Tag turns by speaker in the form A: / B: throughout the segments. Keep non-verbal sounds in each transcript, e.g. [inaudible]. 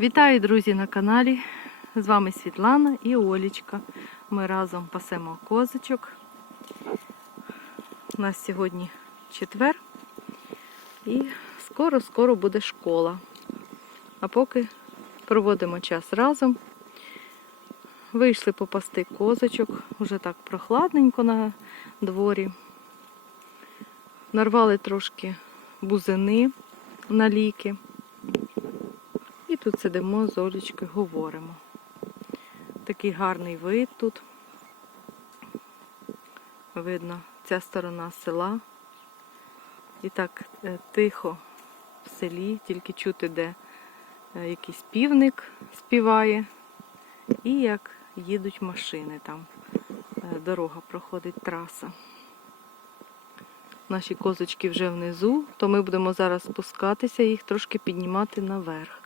A: Вітаю, друзі, на каналі. З вами Світлана і Олічка. Ми разом пасемо козочок. У нас сьогодні четвер. І скоро-скоро буде школа. А поки проводимо час разом. Вийшли попасти козочок. Уже так прохладненько на дворі. Нарвали трошки бузини на ліки. Тут сидимо з Олічкою, говоримо. Такий гарний вид тут. Видно, ця сторона села. І так е, тихо в селі, тільки чути, де е, якийсь півник співає. І як їдуть машини там. е, Дорога проходить траса. Наші козочки вже внизу, то ми будемо зараз спускатися їх трошки піднімати наверх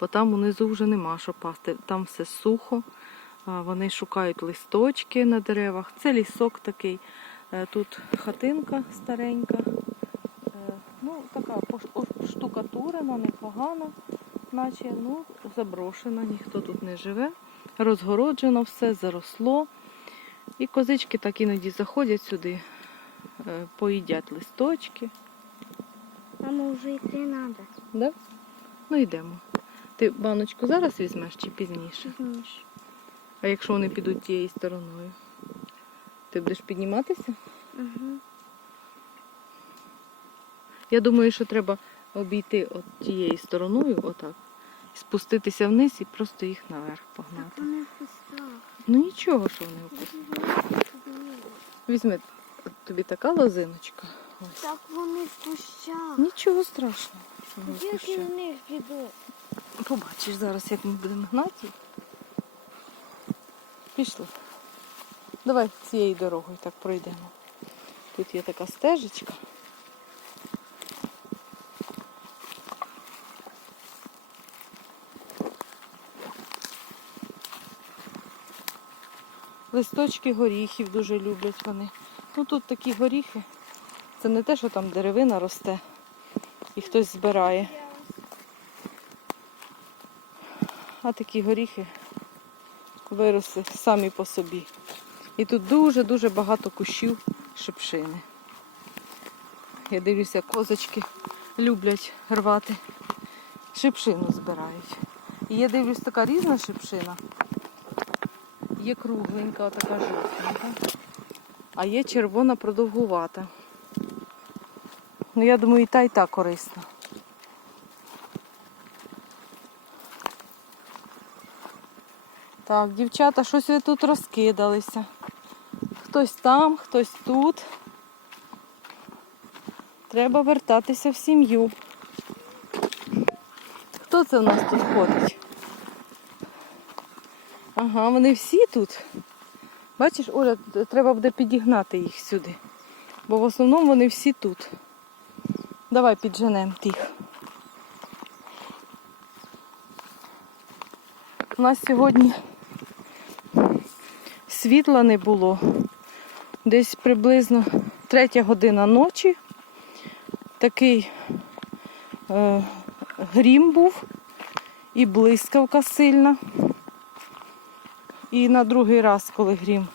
A: бо там унизу вже нема що пасти. Там все сухо. Вони шукають листочки на деревах. Це лісок такий. Е, Тут хатинка старенька. Е, Ну, така штукатурена, непогана, наче ну, заброшена, ніхто тут не живе. Розгороджено все, заросло. І козички так іноді заходять сюди, е, поїдять листочки.
B: Нам вже йти треба.
A: Да? Ну йдемо. Ти баночку зараз візьмеш чи пізніше? Пізніше. А якщо вони підуть тією стороною? Ти будеш підніматися?
B: Угу.
A: Я думаю, що треба обійти от тією стороною, отак, спуститися вниз і просто їх наверх погнати.
B: Вони в кустах.
A: Ну нічого, що вони опустять. Візьми от тобі така лозиночка. Ось.
B: Так вони в кущах.
A: Нічого страшного. що вони
B: Як в них піду?
A: Побачиш зараз, як ми будемо гнати. Пішли. Давай цією дорогою так пройдемо. Тут є така стежечка. Листочки горіхів дуже люблять вони. Ну тут такі горіхи. Це не те, що там деревина росте і хтось збирає. А такі горіхи виросли самі по собі. І тут дуже-дуже багато кущів шипшини. Я дивлюся, козочки люблять рвати. Шипшину збирають. І я дивлюсь, така різна шипшина. Є кругленька, така жовтенька. А є червона продовгувата. Ну, я думаю, і та, і та корисна. Так, дівчата, щось ви тут розкидалися. Хтось там, хтось тут. Треба вертатися в сім'ю. Хто це в нас тут ходить? Ага, вони всі тут. Бачиш, Оля, треба буде підігнати їх сюди. Бо в основному вони всі тут. Давай підженемо тих. У нас сьогодні світла не було. Десь приблизно третя година ночі. Такий е, грім був і блискавка сильна. І на другий раз, коли грім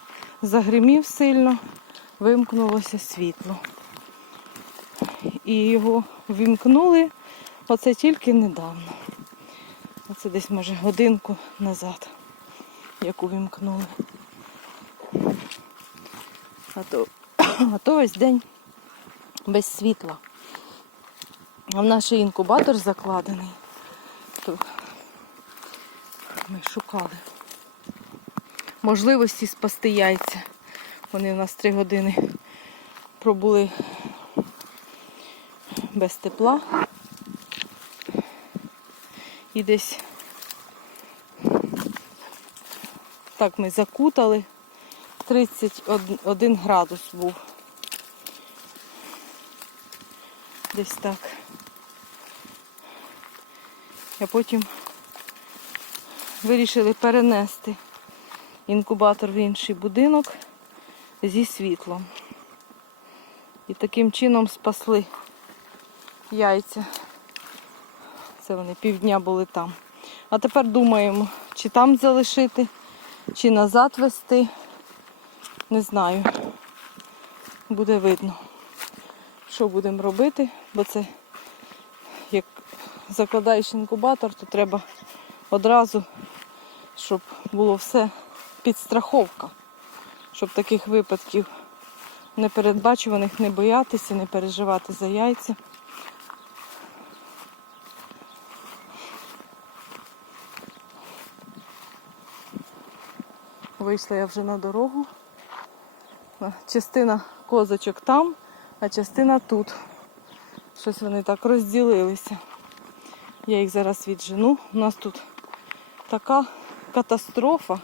A: загримів сильно, вимкнулося світло. І його вімкнули оце тільки недавно. Оце десь, може, годинку назад, як увімкнули. А то, [coughs] а то весь день без світла. А в наш інкубатор закладений. То ми шукали можливості спасти яйця. Вони в нас три години пробули без тепла. І десь так ми закутали. 31 градус був. Десь так. А потім вирішили перенести інкубатор в інший будинок зі світлом. І таким чином спасли яйця. Це вони півдня були там. А тепер думаємо, чи там залишити, чи назад вести. Не знаю. Буде видно, що будемо робити, бо це як закладаєш інкубатор, то треба одразу, щоб було все підстраховка, щоб таких випадків непередбачуваних не боятися, не переживати за яйця. Вийшла я вже на дорогу. Частина козочок там, а частина тут. Щось вони так розділилися. Я їх зараз віджену. У нас тут така катастрофа.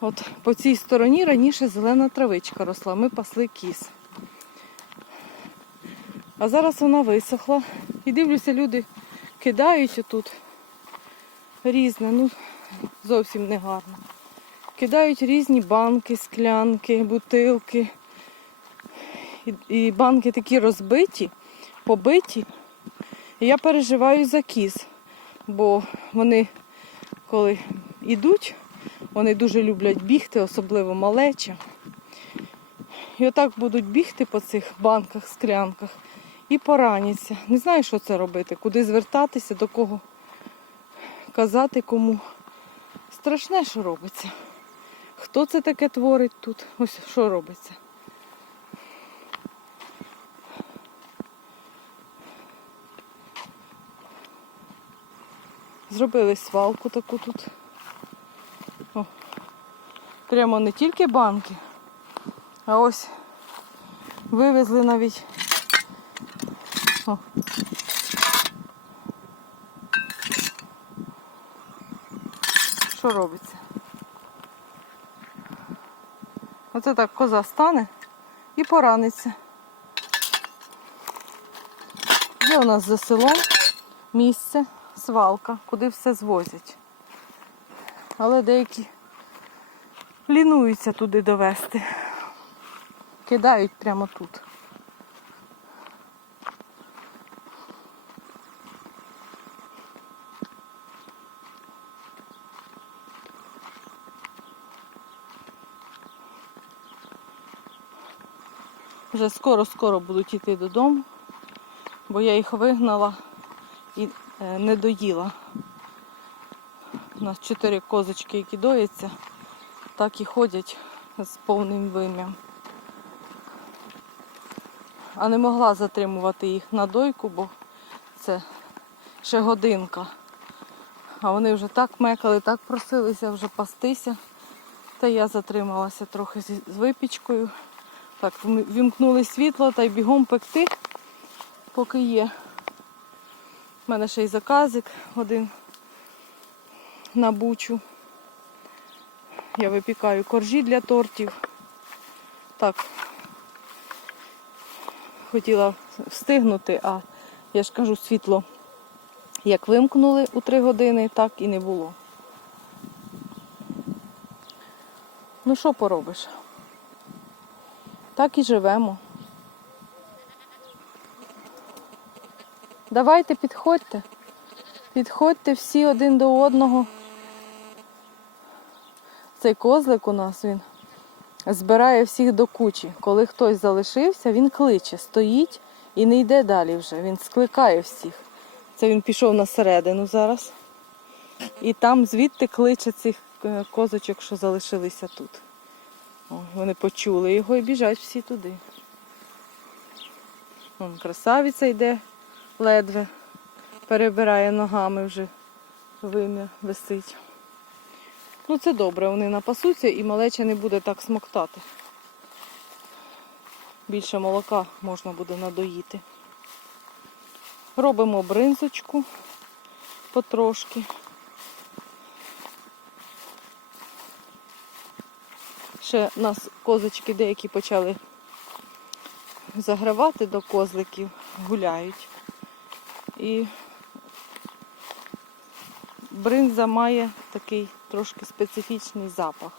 A: От по цій стороні раніше зелена травичка росла, ми пасли кіз. А зараз вона висохла. І дивлюся, люди кидають отут різне, ну зовсім не гарно. Кидають різні банки, склянки, бутилки. І, і банки такі розбиті, побиті. І я переживаю за кіз, бо вони, коли йдуть, вони дуже люблять бігти, особливо малеча. І отак будуть бігти по цих банках, склянках і пораняться. Не знаю, що це робити, куди звертатися, до кого казати кому. Страшне, що робиться. Хто це таке творить тут? Ось що робиться. Зробили свалку таку тут. О, прямо не тільки банки, а ось вивезли навіть. О. Що робиться? Оце так коза стане і пораниться. Є у нас за селом місце, свалка, куди все звозять. Але деякі лінуються туди довести. Кидають прямо тут. Вже скоро-скоро будуть йти додому, бо я їх вигнала і е, не доїла. У нас чотири козочки, які дояться, так і ходять з повним вим'ям. А не могла затримувати їх на дойку, бо це ще годинка. А вони вже так мекали, так просилися вже пастися. Та я затрималася трохи з випічкою. Так, вімкнули світло та й бігом пекти, поки є. У мене ще й заказик один на бучу. Я випікаю коржі для тортів. Так, хотіла встигнути, а я ж кажу, світло як вимкнули у три години, так і не було. Ну що поробиш? Так і живемо. Давайте підходьте. Підходьте всі один до одного. Цей козлик у нас він збирає всіх до кучі. Коли хтось залишився, він кличе, стоїть і не йде далі вже. Він скликає всіх. Це він пішов на середину зараз. І там звідти кличе цих е, козочок, що залишилися тут. Вони почули його і біжать всі туди. Вон красавиця йде ледве, перебирає ногами вже вим'я висить. Ну це добре, вони напасуться і малеча не буде так смоктати. Більше молока можна буде надоїти. Робимо бринзочку потрошки. Ще нас козочки деякі почали загравати до козликів, гуляють. І бринза має такий трошки специфічний запах.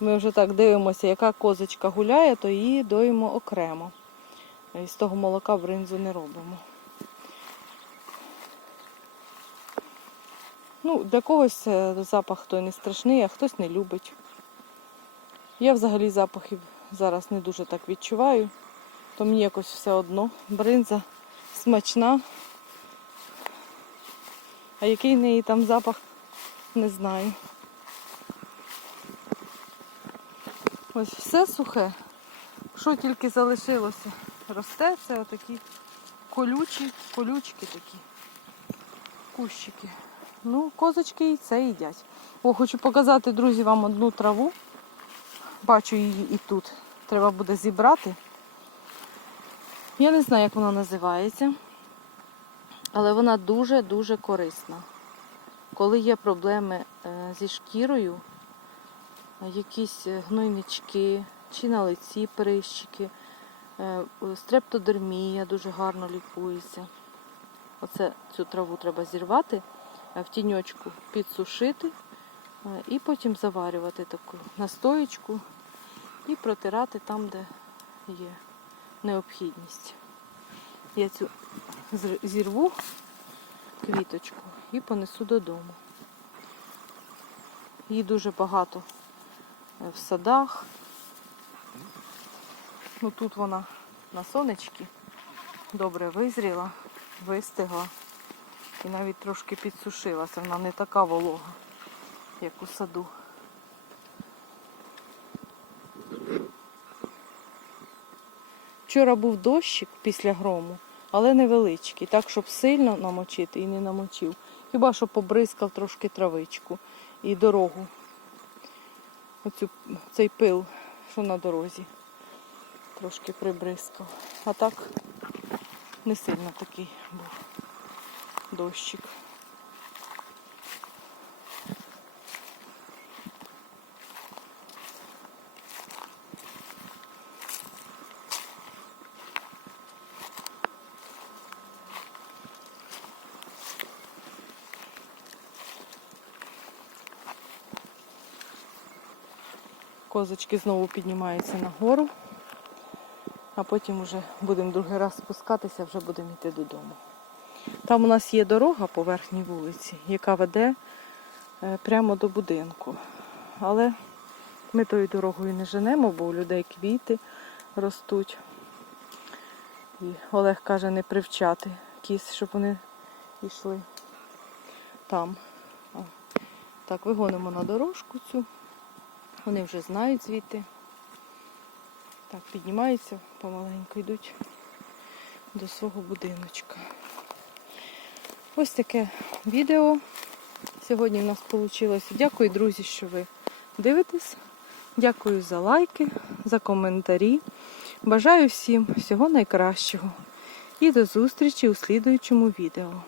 A: Ми вже так дивимося, яка козочка гуляє, то її доїмо окремо. І з того молока бринзу не робимо. Ну, для когось е, запах той не страшний, а хтось не любить. Я взагалі запахів зараз не дуже так відчуваю, то мені якось все одно. Бринза смачна. А який в неї там запах, не знаю. Ось все сухе. Що тільки залишилося? Росте це отакі колючі, колючки такі. Кущики. Ну, козочки і це їдять. О, хочу показати, друзі, вам одну траву. Бачу її і тут. Треба буде зібрати. Я не знаю, як вона називається, але вона дуже-дуже корисна. Коли є проблеми е, зі шкірою, якісь е, гнойнички чи на лиці прищики, е, стрептодермія дуже гарно лікується. Оце цю траву треба зірвати, в тіньочку підсушити і потім заварювати таку настоєчку і протирати там, де є необхідність. Я цю зірву квіточку і понесу додому. Її дуже багато е, в садах. Ну тут вона на сонечці добре визріла, вистигла і навіть трошки підсушилася. Вона не така волога, як у саду. Вчора був дощик після грому, але невеличкий, так, щоб сильно намочити і не намочив. Хіба що побризкав трошки травичку і дорогу. Оцю, цей пил, що на дорозі, трошки прибризкав. А так не сильно такий був дощик. Козочки знову піднімаються нагору, а потім вже будемо другий раз спускатися, вже будемо йти додому. Там у нас є дорога по верхній вулиці, яка веде е, прямо до будинку. Але ми тою дорогою не женемо, бо у людей квіти ростуть. І Олег каже, не привчати кіз, щоб вони йшли там. Так, вигонимо на дорожку цю. Вони вже знають звідти. Так, піднімаються, помаленьку йдуть до свого будиночка. Ось таке відео сьогодні в нас вийшло. Дякую, друзі, що ви дивитесь. Дякую за лайки, за коментарі. Бажаю всім всього найкращого. І до зустрічі у слідуючому відео.